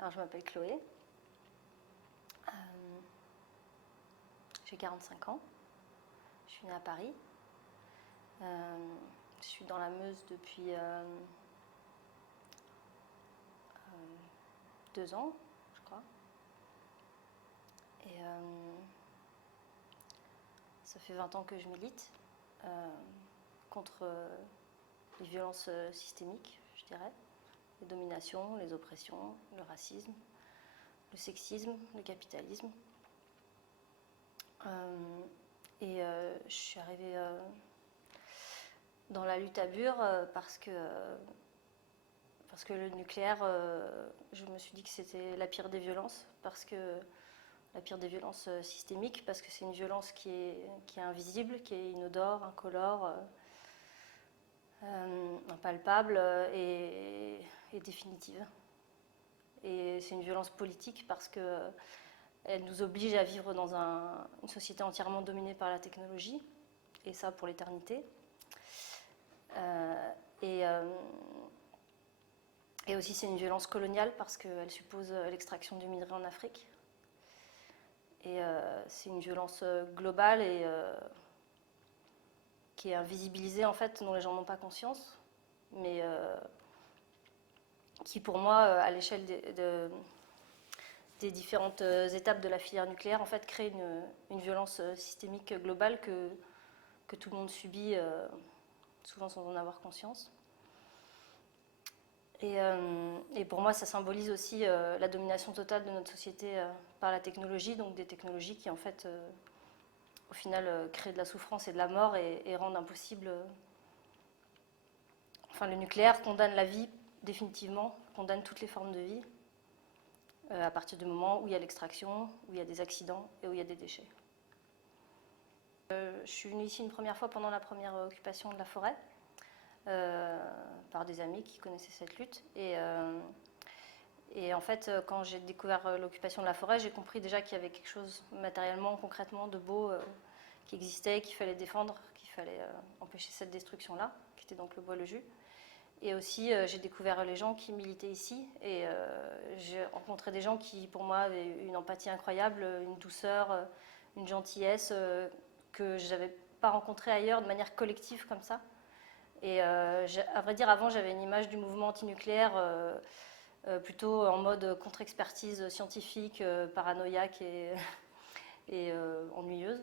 Alors, je m'appelle Chloé. J'ai 45 ans. Je suis née à Paris. Je suis dans la Meuse depuis 2 ans, je crois. Et ça fait 20 ans que je milite contre les violences systémiques, je dirais. Les dominations, les oppressions, le racisme, le sexisme, le capitalisme. Je suis arrivée dans la lutte à Bure parce que le nucléaire, je me suis dit que c'était la pire des violences, la pire des violences systémiques, parce que c'est une violence qui est invisible, qui est inodore, incolore, impalpable et définitive. Et c'est une violence politique parce qu'elle nous oblige à vivre dans une société entièrement dominée par la technologie, et ça pour l'éternité. Et aussi c'est une violence coloniale parce qu'elle suppose l'extraction du minerai en Afrique. Et c'est une violence globale et qui est invisibilisée en fait, dont les gens n'ont pas conscience, mais qui pour moi, à l'échelle des différentes étapes de la filière nucléaire, en fait, crée une violence systémique globale que tout le monde subit, souvent sans en avoir conscience. Et pour moi, ça symbolise aussi la domination totale de notre société par la technologie, donc des technologies qui, en fait, au final, créent de la souffrance et de la mort et rendent impossible. Enfin, le nucléaire condamne la vie définitivement, condamne toutes les formes de vie, à partir du moment où il y a l'extraction, où il y a des accidents et où il y a des déchets. Je suis venue ici une première fois pendant la première occupation de la forêt. Par des amis qui connaissaient cette lutte. Et en fait, quand j'ai découvert l'occupation de la forêt, j'ai compris déjà qu'il y avait quelque chose matériellement, concrètement, de beau qui existait, qu'il fallait défendre, qu'il fallait empêcher cette destruction-là, qui était donc le bois le jus. Et aussi, j'ai découvert les gens qui militaient ici, et j'ai rencontré des gens qui, pour moi, avaient une empathie incroyable, une douceur, une gentillesse que je n'avais pas rencontrée ailleurs de manière collective comme ça. Et à vrai dire, avant, j'avais une image du mouvement antinucléaire plutôt en mode contre-expertise scientifique, paranoïaque et ennuyeuse.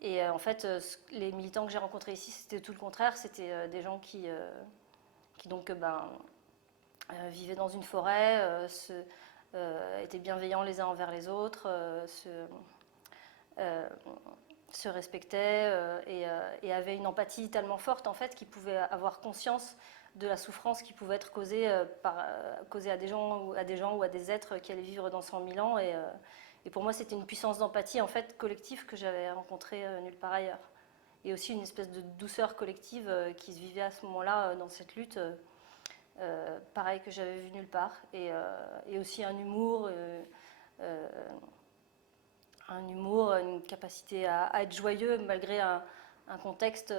Et en fait, les militants que j'ai rencontrés ici, c'était tout le contraire. C'était des gens qui donc, vivaient dans une forêt, étaient bienveillants les uns envers les autres, se respectaient et avaient une empathie tellement forte en fait qu'ils pouvaient avoir conscience de la souffrance qui pouvait être causée à des gens ou à des êtres qui allaient vivre dans 100 000 ans. Et pour moi, c'était une puissance d'empathie en fait collective que j'avais rencontrée nulle part ailleurs. Et aussi une espèce de douceur collective qui se vivait à ce moment-là dans cette lutte, pareil que j'avais vu nulle part. Et aussi un humour. Une capacité à être joyeux malgré un contexte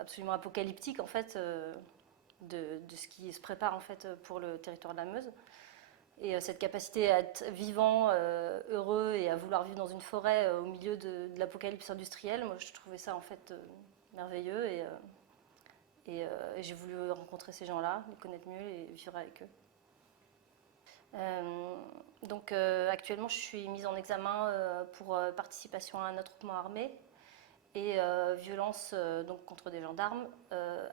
absolument apocalyptique en fait de ce qui se prépare en fait pour le territoire de la Meuse. Et cette capacité à être vivant, heureux et à vouloir vivre dans une forêt au milieu de l'apocalypse industrielle, moi je trouvais ça en fait merveilleux et j'ai voulu rencontrer ces gens-là, les connaître mieux et vivre avec eux. Donc actuellement je suis mise en examen pour participation à un attroupement armé et violence donc contre des gendarmes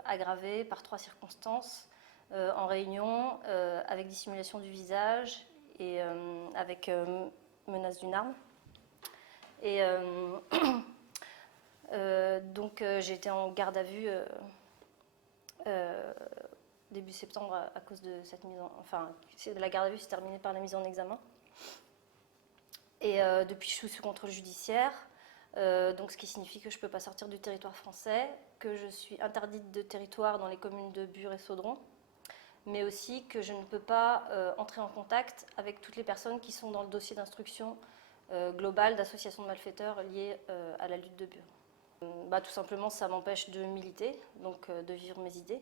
aggravée par 3 circonstances en réunion avec dissimulation du visage et avec menace d'une arme. Et donc j'ai été en garde à vue début septembre à cause de cette mise en... Enfin, la garde à vue s'est terminée par la mise en examen. Et depuis, je suis sous contrôle judiciaire, donc ce qui signifie que je ne peux pas sortir du territoire français, que je suis interdite de territoire dans les communes de Bure et Saudron, mais aussi que je ne peux pas entrer en contact avec toutes les personnes qui sont dans le dossier d'instruction globale d'associations de malfaiteurs liées à la lutte de Bure. Tout simplement, ça m'empêche de militer, donc de vivre mes idées.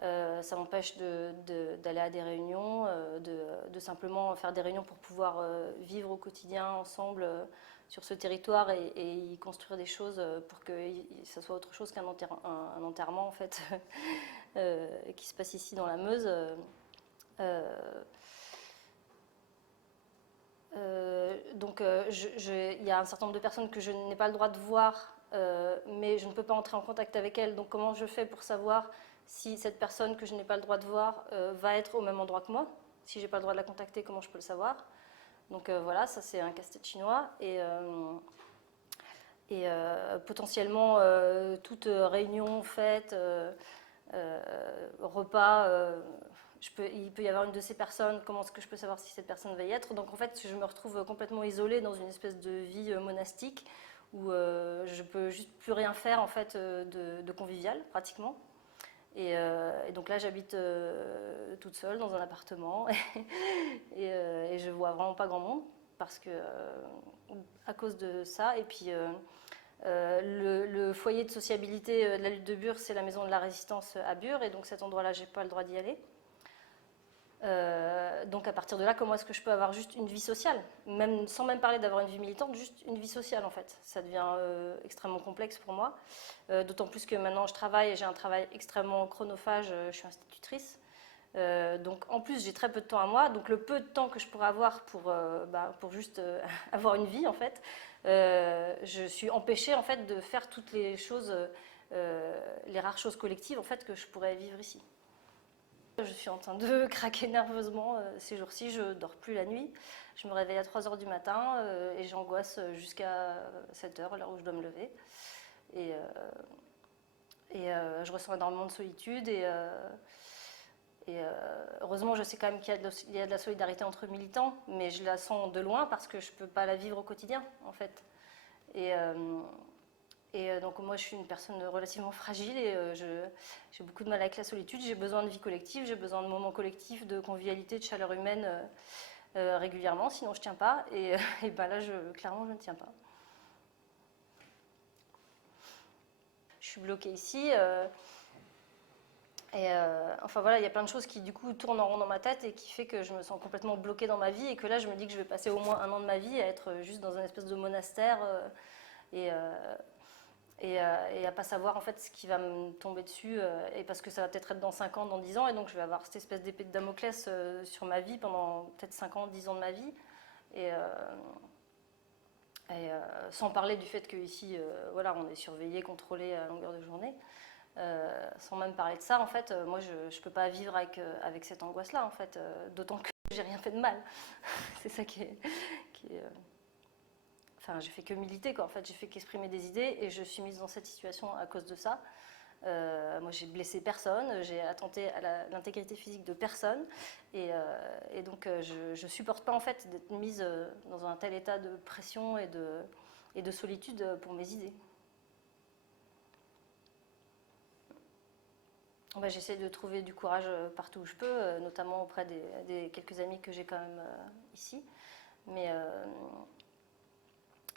Ça m'empêche d'aller à des réunions, de simplement faire des réunions pour pouvoir vivre au quotidien ensemble sur ce territoire et y construire des choses pour que ça soit autre chose qu'un enterrement en fait qui se passe ici dans la Meuse. Donc il y a un certain nombre de personnes que je n'ai pas le droit de voir, mais je ne peux pas entrer en contact avec elles. Donc comment je fais pour savoir si cette personne que je n'ai pas le droit de voir va être au même endroit que moi? Si je n'ai pas le droit de la contacter, comment je peux le savoir? Donc voilà, ça c'est un casse-tête chinois. Et potentiellement toute réunion, fête, repas, il peut y avoir une de ces personnes, comment est-ce que je peux savoir si cette personne va y être? Donc en fait, je me retrouve complètement isolée dans une espèce de vie monastique où je peux juste plus rien faire en fait de convivial pratiquement. Et donc là, j'habite toute seule dans un appartement et je vois vraiment pas grand monde parce que à cause de ça. Et puis le foyer de sociabilité de la lutte de Bure, c'est la maison de la résistance à Bure, et donc cet endroit-là, j'ai pas le droit d'y aller. Donc à partir de là, comment est-ce que je peux avoir juste une vie sociale, même, sans même parler d'avoir une vie militante, juste une vie sociale en fait. Ça devient extrêmement complexe pour moi, d'autant plus que maintenant je travaille et j'ai un travail extrêmement chronophage, je suis institutrice. Donc en plus j'ai très peu de temps à moi, donc le peu de temps que je pourrais avoir pour juste avoir une vie en fait, je suis empêchée en fait de faire toutes les choses, les rares choses collectives en fait que je pourrais vivre ici. Je suis en train de craquer nerveusement ces jours-ci, je dors plus la nuit. Je me réveille à 3h du matin et j'angoisse jusqu'à 7h, l'heure où je dois me lever. Et je ressens énormément de solitude heureusement, je sais quand même qu'il y a de la solidarité entre militants, mais je la sens de loin parce que je ne peux pas la vivre au quotidien en fait. Donc moi je suis une personne relativement fragile et j'ai beaucoup de mal avec la solitude, j'ai besoin de vie collective, j'ai besoin de moments collectifs, de convivialité, de chaleur humaine régulièrement, sinon je tiens pas et ben là clairement je ne tiens pas. Je suis bloquée ici enfin voilà, il y a plein de choses qui du coup tournent en rond dans ma tête et qui fait que je me sens complètement bloquée dans ma vie et que là je me dis que je vais passer au moins 1 an de ma vie à être juste dans un espèce de monastère et à pas savoir en fait ce qui va me tomber dessus et parce que ça va peut-être être dans 5 ans, dans 10 ans et donc je vais avoir cette espèce d'épée de Damoclès sur ma vie pendant peut-être 5 ans, 10 ans de ma vie et sans parler du fait qu'ici voilà, on est surveillé, contrôlé à longueur de journée. Sans même parler de ça, en fait, moi je ne peux pas vivre avec cette angoisse-là, en fait, d'autant que j'ai rien fait de mal. C'est ça qui est Enfin, j'ai fait que militer, quoi. En fait, j'ai fait qu'exprimer des idées et je suis mise dans cette situation à cause de ça. Moi, j'ai blessé personne, j'ai attenté à l'intégrité physique de personne et donc je supporte pas en fait d'être mise dans un tel état de pression et de solitude pour mes idées. J'essaie de trouver du courage partout où je peux, notamment auprès des quelques amis que j'ai quand même ici.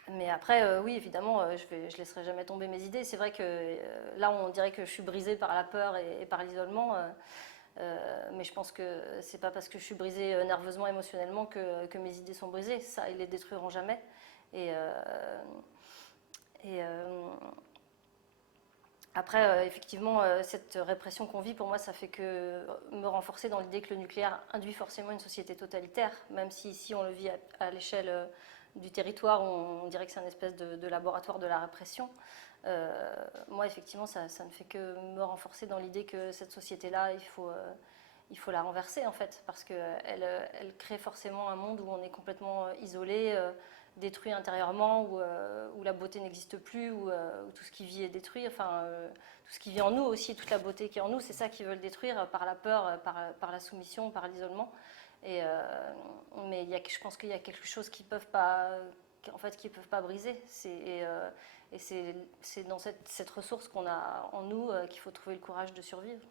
Mais après, oui, évidemment, je laisserai jamais tomber mes idées. C'est vrai que là, on dirait que je suis brisée par la peur et par l'isolement. Mais je pense que c'est pas parce que je suis brisée nerveusement, émotionnellement que mes idées sont brisées. Ça, ils les détruiront jamais. Après, effectivement, cette répression qu'on vit, pour moi, ça fait que me renforcer dans l'idée que le nucléaire induit forcément une société totalitaire, même si ici on le vit à l'échelle du territoire, on dirait que c'est un espèce de laboratoire de la répression. Moi, effectivement, ça ne fait que me renforcer dans l'idée que cette société-là, il faut la renverser, en fait, parce qu'elle crée forcément un monde où on est complètement isolé, détruit intérieurement, où la beauté n'existe plus, où tout ce qui vit est détruit, enfin, tout ce qui vit en nous aussi, toute la beauté qui est en nous, c'est ça qu'ils veulent détruire par la peur, par la soumission, par l'isolement. Mais je pense qu'il y a quelque chose qu'ils peuvent pas briser. Et c'est dans cette ressource qu'on a en nous qu'il faut trouver le courage de survivre.